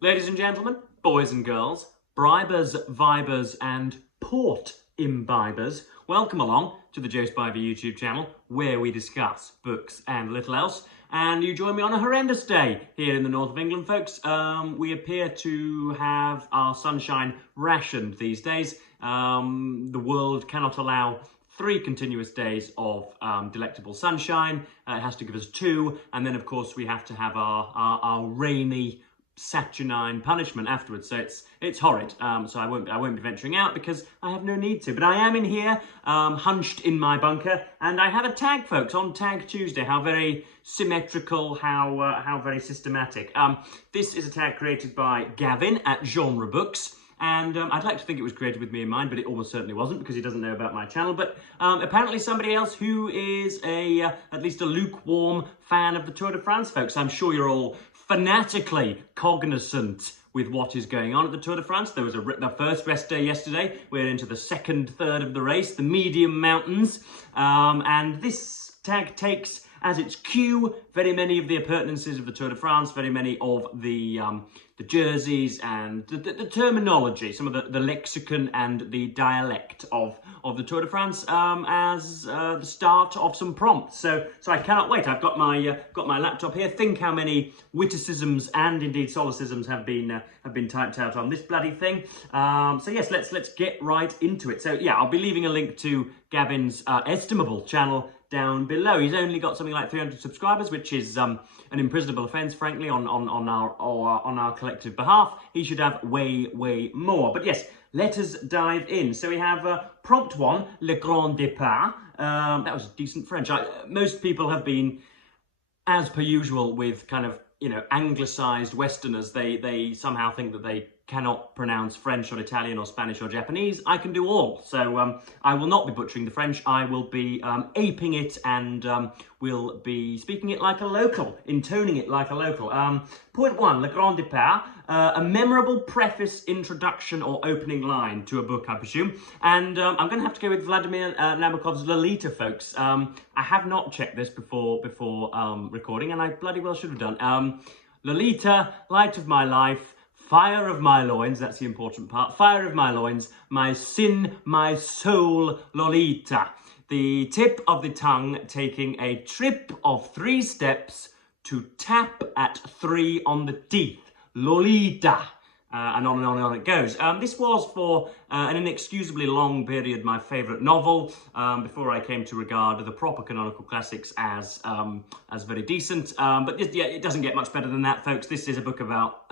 Ladies and gentlemen, boys and girls, bribers, vibers, and port imbibers, welcome along to the Joe Spiver YouTube channel where we discuss books and little else. And you join me on a horrendous day here in the north of England, folks. We appear to have our sunshine rationed these days. The world cannot allow 3 continuous days of delectable sunshine. It has to give us 2, and then of course we have to have our rainy, saturnine punishment afterwards. So it's horrid. So I won't be venturing out because I have no need to. But I am in here, hunched in my bunker, and I have a tag, folks, on Tag Tuesday. How very symmetrical, how very systematic. This is a tag created by Gavin at Genre Books. And I'd like to think it was created with me in mind, but it almost certainly wasn't because he doesn't know about my channel. But apparently somebody else who is at least a lukewarm fan of the Tour de France, folks. I'm sure you're all fanatically cognizant with what is going on at the Tour de France. There was the first rest day yesterday. We're into the second third of the race, the medium mountains. And this tag takes as its cue very many of the appurtenances of the Tour de France, very many of the jerseys and the terminology, some of the lexicon and the dialect of the Tour de France as the start of some prompts. So I cannot wait. I've got my laptop here. Think how many witticisms and indeed solecisms have been typed out on this bloody thing. So yes, let's get right into it. So yeah, I'll be leaving a link to Gavin's estimable channel down below. He's only got something like 300 subscribers, which is an imprisonable offence, frankly, on our collective behalf. He should have way more. But yes, let us dive in. So we have prompt 1, Le Grand Départ. That was decent French. Most people have been, as per usual, with kind of, you know, anglicised Westerners. They somehow think that they cannot pronounce French or Italian or Spanish or Japanese. I can do all. So I will not be butchering the French. I will be aping it and will be speaking it like a local, intoning it like a local. Point 1, Le Grand Départ, a memorable preface, introduction or opening line to a book, I presume. And I'm going to have to go with Vladimir Nabokov's Lolita, folks. I have not checked this before recording, and I bloody well should have done. Lolita, light of my life, fire of my loins, that's the important part, fire of my loins, my sin, my soul, Lolita. The tip of the tongue taking a trip of 3 steps to tap at 3 on the teeth, Lolita. And on it goes. This was for an inexcusably long period my favourite novel, before I came to regard the proper canonical classics as very decent. But yeah, it doesn't get much better than that, folks. This is a book about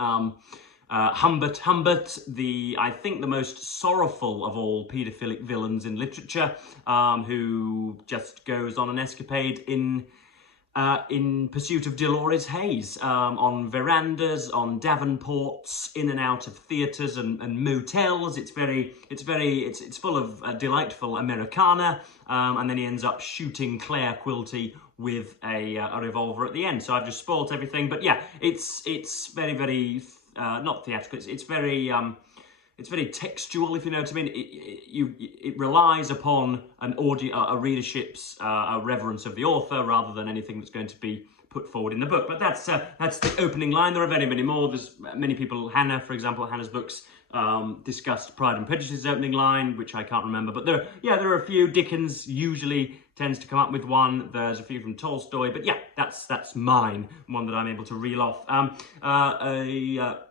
Humbert, I think the most sorrowful of all paedophilic villains in literature, who just goes on an escapade in pursuit of Dolores Hayes, on verandas, on Davenports, in and out of theatres and motels. It's full of delightful Americana, and then he ends up shooting Claire Quilty with a revolver at the end. So I've just spoilt everything, but yeah, it's very not theatrical. It's very textual, if you know what I mean. It relies upon a readership's reverence of the author rather than anything that's going to be put forward in the book. But that's the opening line. There are many more. There's many people. Hannah, for example, Hannah's books discussed Pride and Prejudice's opening line, which I can't remember. But there are a few. Dickens usually tends to come up with one. There's a few from Tolstoy, but yeah, that's mine, one that I'm able to reel off.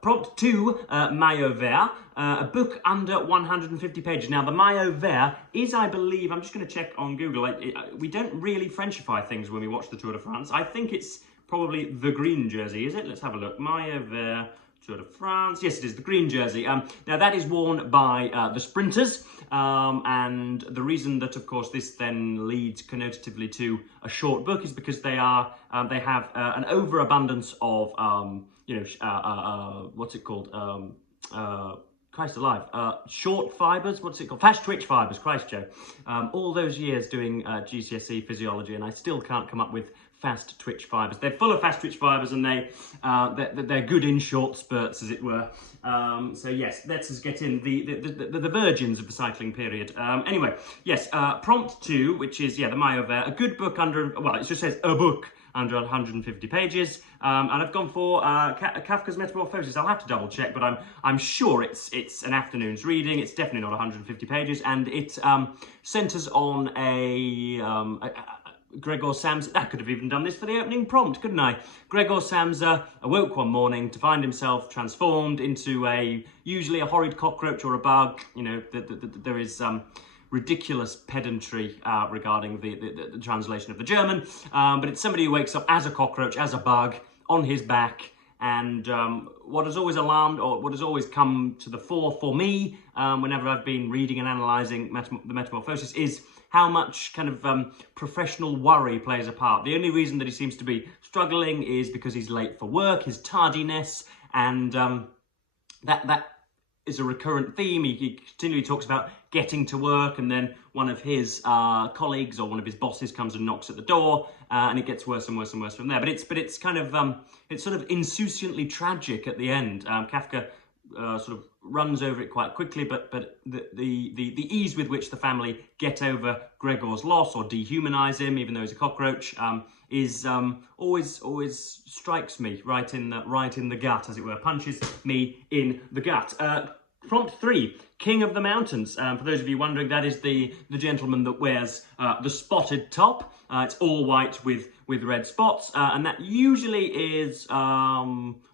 Prompt 2, Maillot Vert, a book under 150 pages. Now, the Maillot Vert is, I believe, I'm just going to check on Google. We don't really Frenchify things when we watch the Tour de France. I think it's probably the green jersey, is it? Let's have a look. Maillot Vert, Tour de France. Yes, it is the green jersey. Now that is worn by the sprinters, and the reason that, of course, this then leads connotatively to a short book is because they have an overabundance of what's it called? Christ alive, short fibres, what's it called? Fast twitch fibres, Christ Joe. All those years doing GCSE physiology, and I still can't come up with fast twitch fibres. They're full of fast twitch fibres, and they're good in short spurts, as it were. So yes, let's just get in the virgins of the cycling period. Anyway, yes, prompt 2, which is, yeah, the Maillot Vert, a good book under, well, it just says a book under 150 pages. And I've gone for Kafka's Metamorphosis. I'll have to double check, but I'm sure it's an afternoon's reading. It's definitely not 150 pages, and it centres on Gregor Samsa. I could have even done this for the opening prompt, couldn't I? Gregor Samsa awoke one morning to find himself transformed into usually a horrid cockroach or a bug. You know, there is ridiculous pedantry regarding the translation of the German, but it's somebody who wakes up as a cockroach, as a bug, on his back. And what has always alarmed, or what has always come to the fore for me whenever I've been reading and analysing the Metamorphosis is how much kind of professional worry plays a part. The only reason that he seems to be struggling is because he's late for work, his tardiness, and that is a recurrent theme. He continually talks about getting to work, and then one of his colleagues or one of his bosses comes and knocks at the door, and it gets worse and worse and worse from there. But it's kind of it's sort of insouciantly tragic at the end. Kafka sort of runs over it quite quickly, but the ease with which the family get over Gregor's loss or dehumanize him, even though he's a cockroach, is always strikes me right in the gut, as it were, punches me in the gut. Prompt 3, King of the Mountains. For those of you wondering, that is the gentleman that wears the spotted top. It's all white with red spots, and that usually is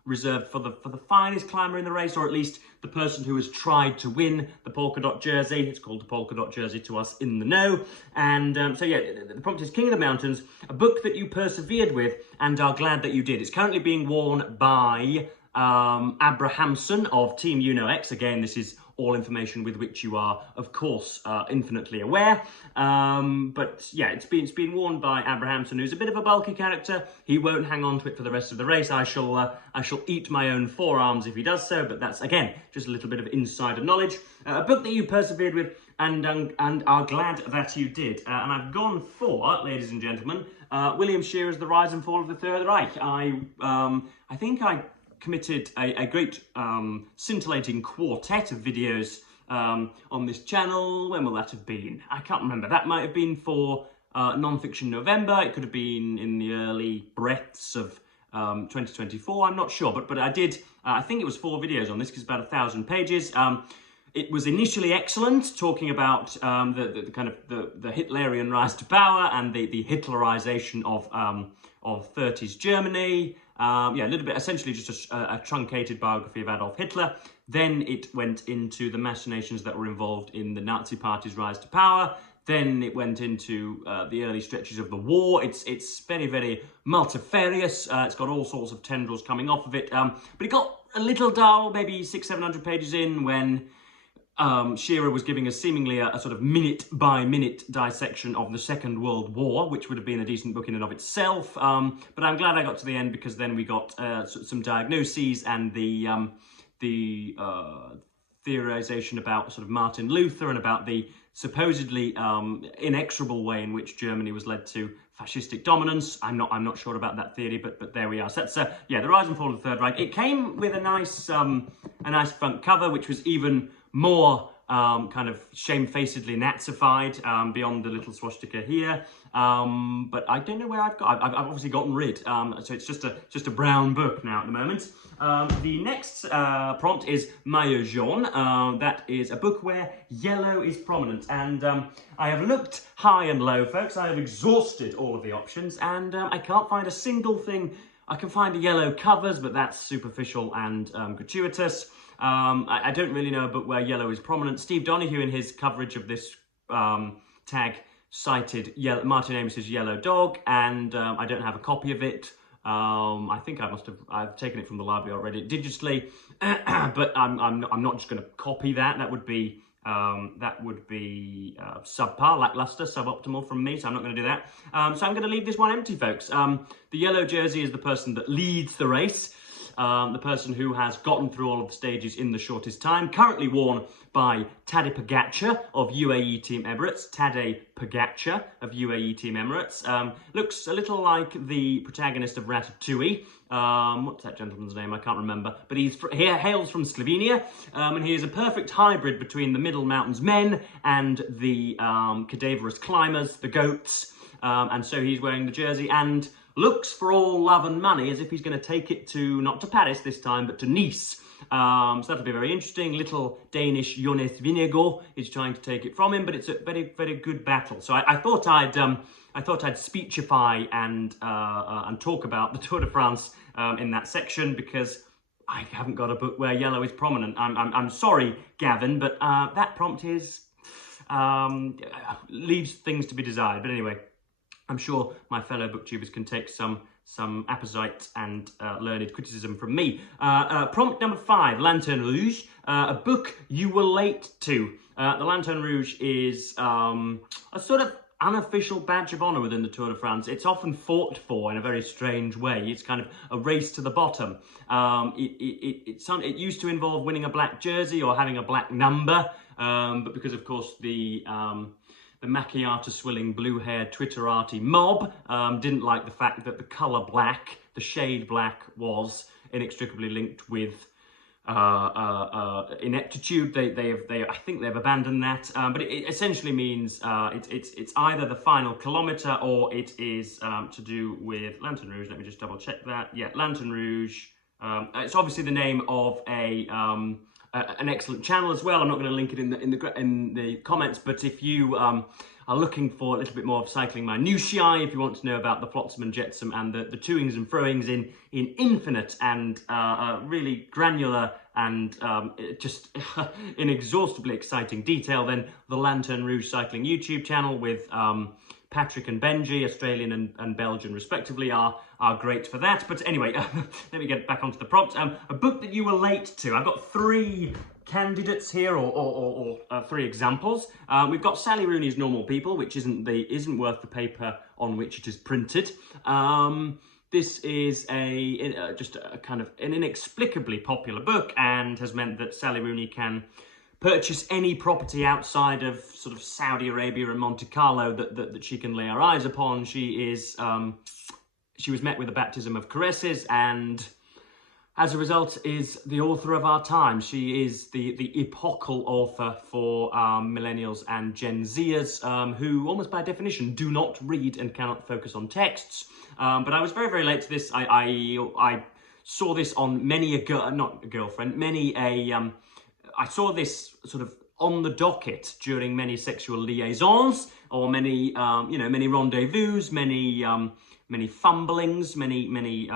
reserved for the finest climber in the race, or at least the person who has tried to win the polka dot jersey. It's called the polka dot jersey to us in the know. And so yeah, the prompt is King of the Mountains, a book that you persevered with and are glad that you did. It's currently being worn by Abrahamson of Team UnoX. Again, this is all information with which you are, of course, infinitely aware. But yeah, it's been worn by Abrahamson, who's a bit of a bulky character. He won't hang on to it for the rest of the race. I shall eat my own forearms if he does so. But that's, again, just a little bit of insider knowledge. A book that you persevered with and are glad that you did. And I've gone for, ladies and gentlemen, William Shearer's The Rise and Fall of the Third Reich. I think I committed a great scintillating quartet of videos on this channel. When will that have been? I can't remember. That might have been for Non-Fiction November. It could have been in the early breaths of 2024. I'm not sure, but I did. I think it was 4 videos on this because it's about 1,000 pages. It was initially excellent, talking about the kind of the Hitlerian rise to power and the Hitlerization of 30s Germany. Yeah, a little bit, essentially just a truncated biography of Adolf Hitler. Then it went into the machinations that were involved in the Nazi Party's rise to power. Then it went into the early stretches of the war. It's very, very multifarious. It's got all sorts of tendrils coming off of it. But it got a little dull, maybe 600-700 pages in, when Shearer was giving us seemingly a sort of minute-by-minute dissection of the Second World War, which would have been a decent book in and of itself. But I'm glad I got to the end, because then we got some diagnoses and the theorization about sort of Martin Luther and about the supposedly inexorable way in which Germany was led to fascistic dominance. I'm not sure about that theory, but there we are. So that's yeah, The Rise and Fall of the Third Reich. It came with a nice front cover, which was even more kind of shamefacedly Nazified beyond the little swastika here. But I don't know where I've obviously gotten rid. So it's just a brown book now at the moment. The next prompt is Maillot Jaune. That is a book where yellow is prominent. And I have looked high and low, folks. I have exhausted all of the options, and I can't find a single thing. I can find the yellow covers, but that's superficial and gratuitous. I don't really know a book where yellow is prominent. Steve Donoghue, in his coverage of this tag, cited Martin Amis's Yellow Dog, and I don't have a copy of it. I think I've taken it from the library already digitally, but I'm not just going to copy that. That would be subpar, lackluster, suboptimal from me, so I'm not going to do that. So I'm going to leave this one empty, folks. The yellow jersey is the person that leads the race. The person who has gotten through all of the stages in the shortest time, currently worn by Tadej Pogačar of UAE Team Emirates. Tadej Pogačar of UAE Team Emirates. Looks a little like the protagonist of Ratatouille. What's that gentleman's name? I can't remember. But he hails from Slovenia, and he is a perfect hybrid between the Middle Mountains men and the cadaverous climbers, the goats. And so he's wearing the jersey and looks for all love and money as if he's going to take it to, not to Paris this time, but to Nice. So that'll be very interesting. Little Danish Jonas Vingegaard is trying to take it from him, but it's a very, very good battle. So I thought I'd speechify and talk about the Tour de France in that section, because I haven't got a book where yellow is prominent. I'm sorry, Gavin, but that prompt is leaves things to be desired. But anyway, I'm sure my fellow booktubers can take some apposite and learned criticism from me. Prompt number 5, Lanterne Rouge, a book you were late to. The Lanterne Rouge is a sort of unofficial badge of honour within the Tour de France. It's often fought for in a very strange way. It's kind of a race to the bottom. It used to involve winning a black jersey or having a black number, but because of course the macchiato-swilling, blue-haired Twitterati mob didn't like the fact that the colour black, the shade black, was inextricably linked with ineptitude. I think they've abandoned that, but it essentially means it's either the final kilometre or it is to do with Lanterne Rouge. Let me just double check that. Yeah, Lanterne Rouge. It's obviously the name of an excellent channel as well. I'm not going to link it in the comments, but if you are looking for a little bit more of cycling minutiae, if you want to know about the flotsam and jetsam and the toings and froings in infinite and really granular and just inexhaustibly exciting detail, then the Lanterne Rouge cycling YouTube channel with Patrick and Benji, Australian and Belgian respectively, are great for that. But anyway, let me get back onto the prompt. A book that you were late to. I've got 3 candidates here, or 3 examples. We've got Sally Rooney's Normal People, which isn't worth the paper on which it is printed. This is just a kind of an inexplicably popular book, and has meant that Sally Rooney can purchase any property outside of sort of Saudi Arabia and Monte Carlo that she can lay her eyes upon. She was met with a baptism of caresses, and as a result is the author of our time. She is the epochal author for millennials and Gen Zers, who almost by definition do not read and cannot focus on texts. But I was very, very late to this. I saw this on many I saw this sort of on the docket during many sexual liaisons, or many rendezvous, many fumblings, many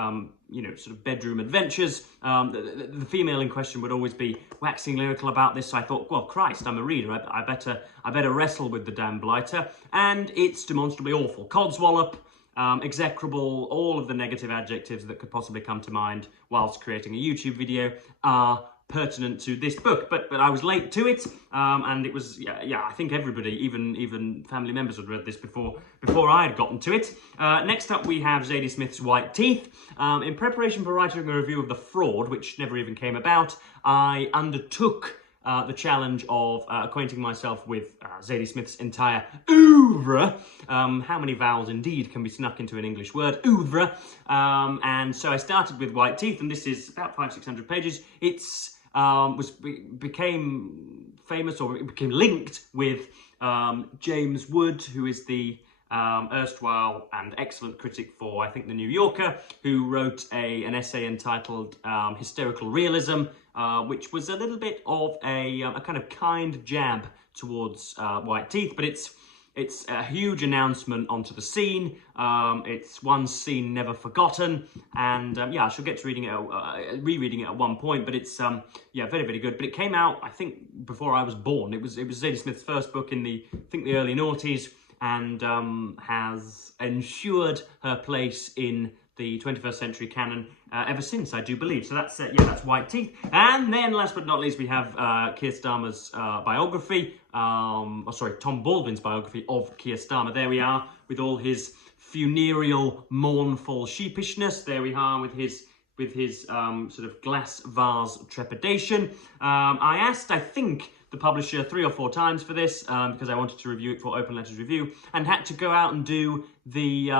sort of bedroom adventures. The female in question would always be waxing lyrical about this. So I thought, well, Christ, I'm a reader. I better wrestle with the damn blighter. And it's demonstrably awful. Codswallop, execrable, all of the negative adjectives that could possibly come to mind whilst creating a YouTube video are pertinent to this book, but I was late to it, and it was I think everybody, even family members, had read this before I had gotten to it. Next up we have Zadie Smith's White Teeth. In preparation for writing a review of The Fraud, which never even came about, I undertook the challenge of acquainting myself with Zadie Smith's entire oeuvre. How many vowels indeed can be snuck into an English word? Oeuvre. And so I started with White Teeth, and this is about 500-600 pages. It's became famous, or it became linked with James Wood, who is the erstwhile and excellent critic for, I think, The New Yorker, who wrote an essay entitled Hysterical Realism, which was a little bit of a kind of kind jab towards White Teeth, but it's a huge announcement onto the scene. It's one scene never forgotten, and I shall get to rereading it at one point. But it's very, very good. But it came out, I think, before I was born. It was Zadie Smith's first book in the early noughties, and has ensured her place in the 21st century canon ever since, I do believe. So that's White Teeth. And then, last but not least, we have Keir Starmer's biography. Tom Baldwin's biography of Keir Starmer. There we are, with all his funereal, mournful sheepishness. There we are with his sort of glass vase trepidation. I asked, I think, the publisher 3 or 4 times for this because I wanted to review it for Open Letters Review, and had to go out and do the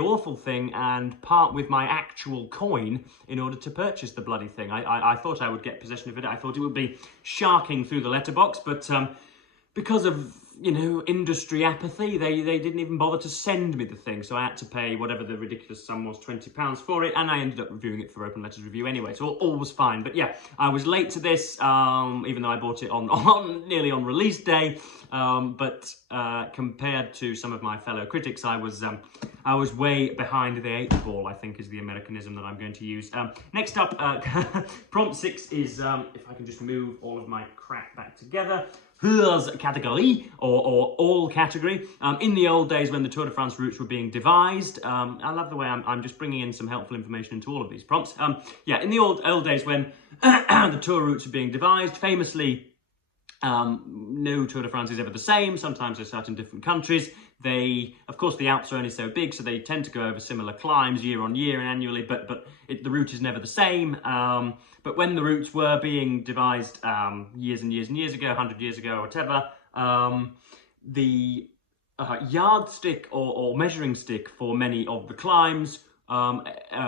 awful thing and part with my actual coin in order to purchase the bloody thing. I thought I would get possession of it. I thought it would be sharking through the letterbox, but because of you know, industry apathy. They didn't even bother to send me the thing, so I had to pay whatever the ridiculous sum was, £20 for it, and I ended up reviewing it for Open Letters Review anyway, so all was fine. But yeah, I was late to this, even though I bought it on nearly on release day, but compared to some of my fellow critics, I was way behind the 8 ball, I think is the Americanism that I'm going to use. Next up, prompt 6 is, if I can just move all of my crap back together, Here's category, or all category. In the old days when the Tour de France routes were being devised, I love the way I'm just bringing in some helpful information into all of these prompts. Yeah, in the old days when the Tour routes were being devised, famously, no Tour de France is ever the same. Sometimes they start in different countries. Of course, the Alps are only so big, so they tend to go over similar climbs year on year and annually, but the route is never the same. But when the routes were being devised years and years and years ago, 100 years ago or whatever, the yardstick or measuring stick for many of the climbs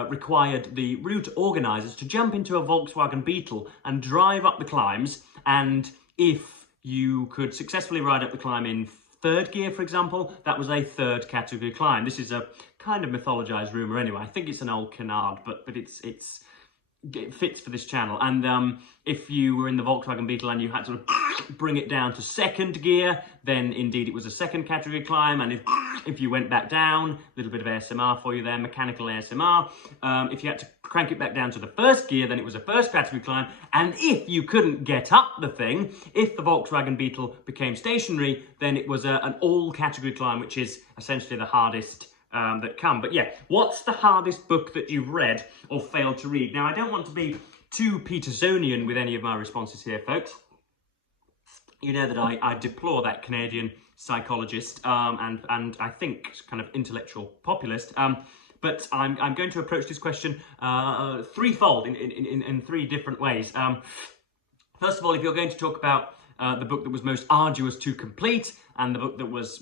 required the route organisers to jump into a Volkswagen Beetle and drive up the climbs, and if you could successfully ride up the climb in 3rd gear, for example, that was a 3rd category climb. This is a kind of mythologized rumour anyway. I think it's an old canard, but it fits for this channel. And if you were in the Volkswagen Beetle and you had to bring it down to 2nd gear, then indeed it was a 2nd category climb. And if you went back down, a little bit of ASMR for you there, mechanical ASMR. If you had to crank it back down to the 1st gear, then it was a 1st category climb. And if you couldn't get up the thing, if the Volkswagen Beetle became stationary, then it was an all category climb, which is essentially the hardest that come. But yeah, what's the hardest book that you've read or failed to read? Now, I don't want to be too Petersonian with any of my responses here, folks. You know that I deplore that Canadian psychologist and I think kind of intellectual populist. But I'm going to approach this question threefold in 3 different ways. First of all, if you're going to talk about the book that was most arduous to complete and the book that was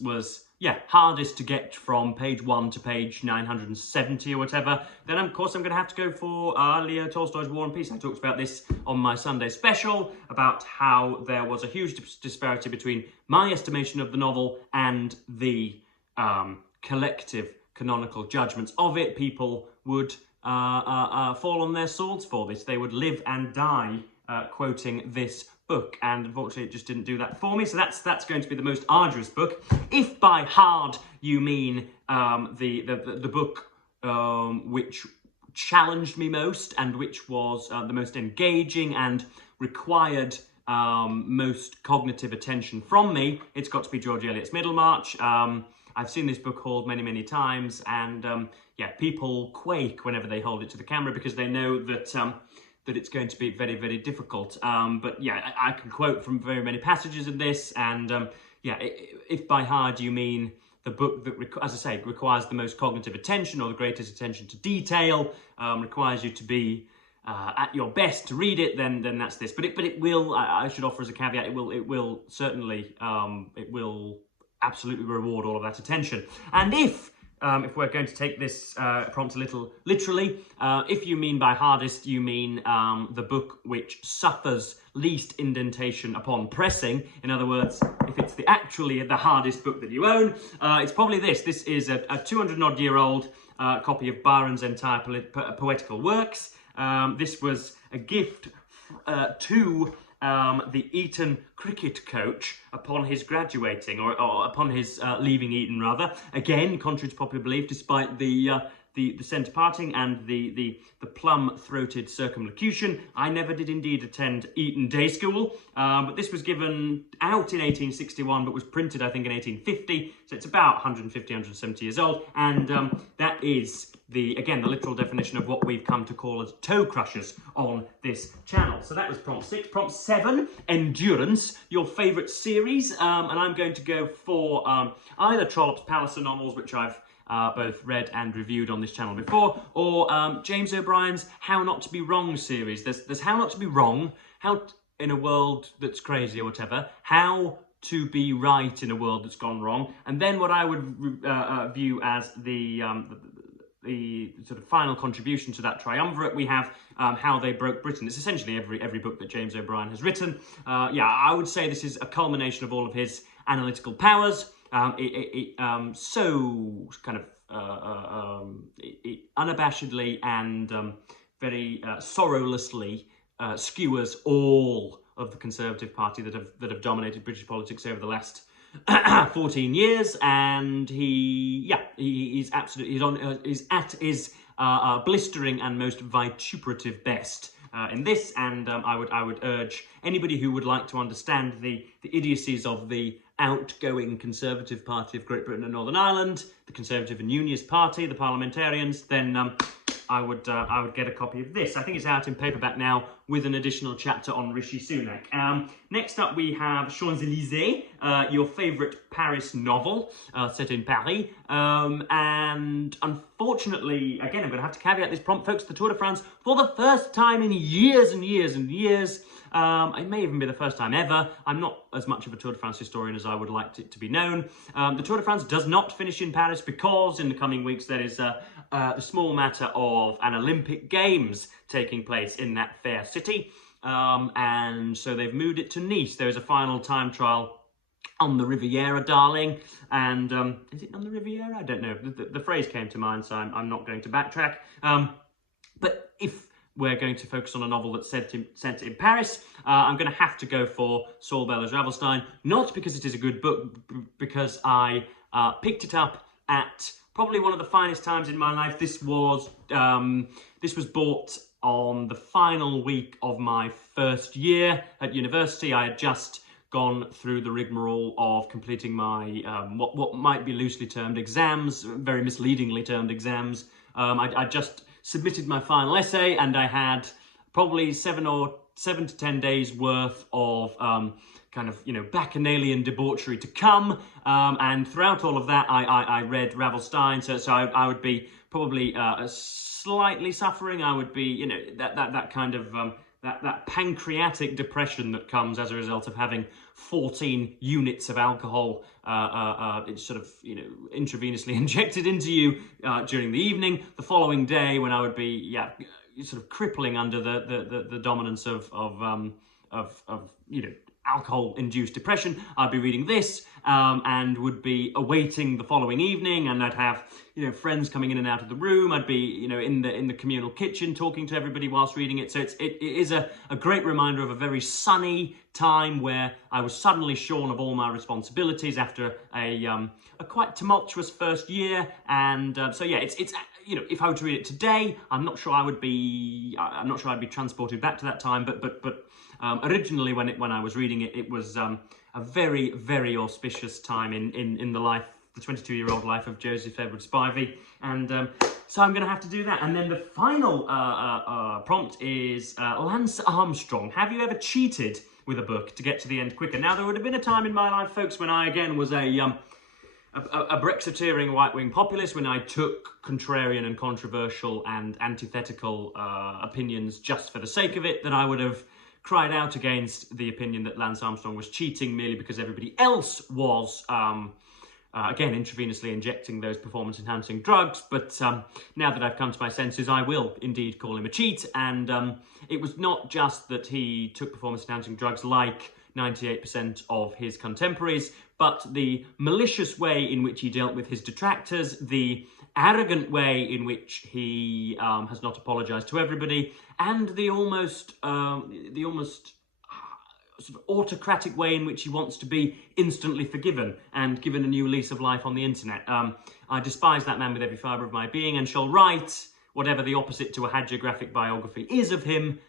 hardest to get from page 1 to page 970 or whatever, then of course I'm going to have to go for Leo Tolstoy's War and Peace. I talked about this on my Sunday special, about how there was a huge disparity between my estimation of the novel and the collective canonical judgments of it. People would fall on their swords for this. They would live and die quoting this book, and unfortunately it just didn't do that for me. So that's going to be the most arduous book. If by hard you mean the book which challenged me most and which was the most engaging and required most cognitive attention from me, it's got to be George Eliot's Middlemarch. I've seen this book hauled many times, and yeah, people quake whenever they hold it to the camera because they know that that it's going to be very difficult. But yeah, I can quote from very many passages of this, and yeah, if by hard you mean the book that, as I say, requires the most cognitive attention or the greatest attention to detail, requires you to be at your best to read it, then that's this. But it will, I should offer as a caveat, it will certainly, it will absolutely reward all of that attention. And if we're going to take this prompt a little literally, if you mean by hardest, you mean the book which suffers least indentation upon pressing. In other words, if it's actually the hardest book that you own, it's probably this. This is a 200-odd-year-old copy of Byron's entire poetical works. This was a gift to the Eton cricket coach upon his graduating, or upon his leaving Eton, rather. Again, contrary to popular belief, despite the centre parting and the plum-throated circumlocution, I never did indeed attend Eton Day School, but this was given out in 1861, but was printed, I think, in 1850, so it's about 150, 170 years old, and that is again, the literal definition of what we've come to call as toe crushers on this channel. So that was prompt 6. Prompt 7, endurance, your favourite series, and I'm going to go for either Trollope's Palliser novels, which I've both read and reviewed on this channel before, or James O'Brien's How Not to Be Wrong series. There's How Not to Be Wrong, in a world that's crazy or whatever, How to Be Right in a world that's gone wrong, and then what I would view as the the sort of final contribution to that triumvirate. We have How They Broke Britain. It's essentially every book that James O'Brien has written. Yeah, I would say this is a culmination of all of his analytical powers. So kind of unabashedly and very sorrowlessly skewers all of the Conservative Party that have dominated British politics over the last 14 years, and he's at his blistering and most vituperative best in this. And I would urge anybody who would like to understand the idiocies of the outgoing Conservative Party of Great Britain and Northern Ireland, the Conservative and Unionist Party, the parliamentarians, then I would get a copy of this. I think it's out in paperback now with an additional chapter on Rishi Sunak. Next up we have Champs-Élysées, your favourite Paris novel set in Paris. And unfortunately, again, I'm going to have to caveat this prompt, folks, the Tour de France, for the first time in years and years and years. It may even be the first time ever. I'm not as much of a Tour de France historian as I would like it to be known. The Tour de France does not finish in Paris because in the coming weeks there is the small matter of an Olympic Games taking place in that fair city. And so they've moved it to Nice. There is a final time trial on the Riviera, darling. And is it on the Riviera? I don't know. The phrase came to mind, so I'm not going to backtrack. But if we're going to focus on a novel that's set in Paris, I'm going to have to go for Saul Beller's Ravelstein, not because it is a good book, because I picked it up at probably one of the finest times in my life. This was bought on the final week of my first year at university. I had just gone through the rigmarole of completing my what might be loosely termed exams, very misleadingly termed exams. I just submitted my final essay, and I had probably 7 to 10 days worth of kind of, bacchanalian debauchery to come. And throughout all of that, I read Ravelstein. So I would be probably slightly suffering. I would be, that kind of that pancreatic depression that comes as a result of having 14 units of alcohol sort of, intravenously injected into you during the evening. The following day, when I would be, sort of crippling under the dominance of alcohol-induced depression, I'd be reading this and would be awaiting the following evening, and I'd have friends coming in and out of the room. I'd be in the communal kitchen talking to everybody whilst reading it. So it is a great reminder of a very sunny time where I was suddenly shorn of all my responsibilities after a quite tumultuous first year. And so yeah, it's if I were to read it today, I'm not sure I'd be transported back to that time, but originally when I was reading it, it was a very, very auspicious time in the life, the 22-year-old life of Joseph Edward Spivey. And so I'm going to have to do that. And then the final prompt is Lance Armstrong. Have you ever cheated with a book to get to the end quicker? Now, there would have been a time in my life, folks, when I, again, was a Brexiteering right-wing populist, when I took contrarian and controversial and antithetical opinions just for the sake of it, that I would have cried out against the opinion that Lance Armstrong was cheating merely because everybody else was, again, intravenously injecting those performance-enhancing drugs. But now that I've come to my senses, I will indeed call him a cheat. And it was not just that he took performance-enhancing drugs like 98% of his contemporaries, but the malicious way in which he dealt with his detractors, the arrogant way in which he has not apologised to everybody, and the almost sort of autocratic way in which he wants to be instantly forgiven and given a new lease of life on the internet. I despise that man with every fibre of my being, and shall write whatever the opposite to a hagiographic biography is of him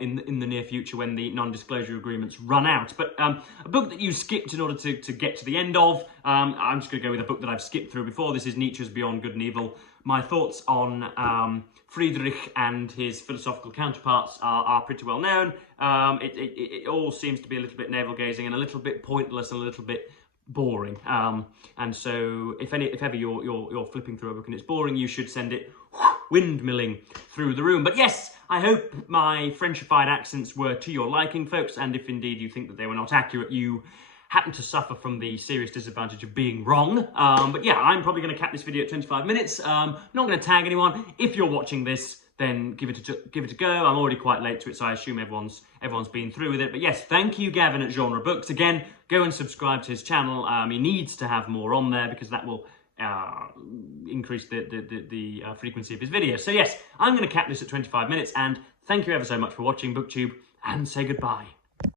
in the near future when the non-disclosure agreements run out. But a book that you skipped in order to get to the end of, I'm just going to go with a book that I've skipped through before. This is Nietzsche's Beyond Good and Evil. My thoughts on Friedrich and his philosophical counterparts are pretty well known. It all seems to be a little bit navel-gazing and a little bit pointless and a little bit boring. And so if ever you're flipping through a book and it's boring, you should send it windmilling through the room. But yes, I hope my Frenchified accents were to your liking, folks, and if indeed you think that they were not accurate, you happen to suffer from the serious disadvantage of being wrong. But yeah, I'm probably going to cap this video at 25 minutes. Not going to tag anyone. If you're watching this, then give it a go. I'm already quite late to it, so I assume everyone's been through with it. But yes, thank you, Gavin at Genre Books. Again, go and subscribe to his channel. He needs to have more on there because that will increase the frequency of his videos. So yes, I'm going to cap this at 25 minutes, and thank you ever so much for watching BookTube, and say goodbye.